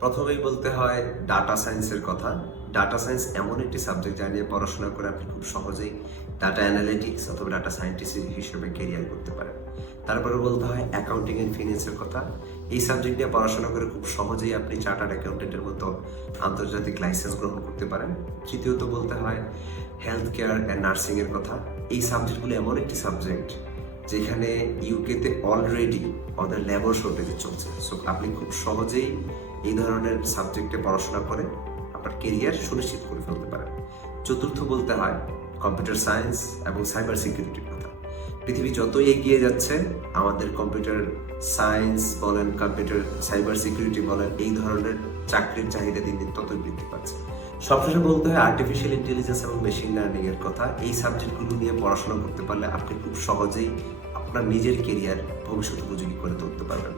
প্রথমেই বলতে হয় ডাটা সায়েন্সের কথা। ডাটা সায়েন্স এমন একটি সাবজেক্ট যা নিয়ে পড়াশোনা করে আপনি খুব সহজেই ডাটা অ্যানালিটিক্স অথবা ডাটা সায়েন্টিস্ট হিসেবে কেরিয়ার করতে পারেন। তারপরে বলতে হয় অ্যাকাউন্টিং অ্যান্ড ফিনান্সের কথা। এই সাবজেক্ট নিয়ে পড়াশোনা করে খুব সহজেই আপনি চার্টার্ড অ্যাকাউন্টেন্টের মতো আন্তর্জাতিক লাইসেন্স গ্রহণ করতে পারেন। তৃতীয়ত বলতে হয় হেলথ কেয়ার অ্যান্ড নার্সিংয়ের কথা। এই সাবজেক্টগুলো এমন একটি সাবজেক্ট যেখানে ইউকেতে অলরেডি ওদের লেবার শর্টেজ চলছে, সো আপনি খুব সহজেই এই ধরনের সাবজেক্টে পড়াশোনা করে আপনার কেরিয়ার সুনিশ্চিত করে ফেলতে পারেন। চতুর্থ বলতে হয় কম্পিউটার সায়েন্স এবং সাইবার সিকিউরিটির কথা। পৃথিবী যতই এগিয়ে যাচ্ছে আমাদের কম্পিউটার সায়েন্স বলেন, কম্পিউটার সাইবার সিকিউরিটি বলেন, এই ধরনের চাকরির চাহিদা দিন দিন ততই বৃদ্ধি পাচ্ছে। সবশেষে বলতে হয় আর্টিফিশিয়াল ইন্টেলিজেন্স এবং মেশিন লার্নিং এর কথা। এই সাবজেক্টগুলো নিয়ে পড়াশোনা করতে পারলে আপনি খুব সহজেই আপনার নিজের কেরিয়ার ভবিষ্যৎ উপযোগী করে তুলতে পারবেন।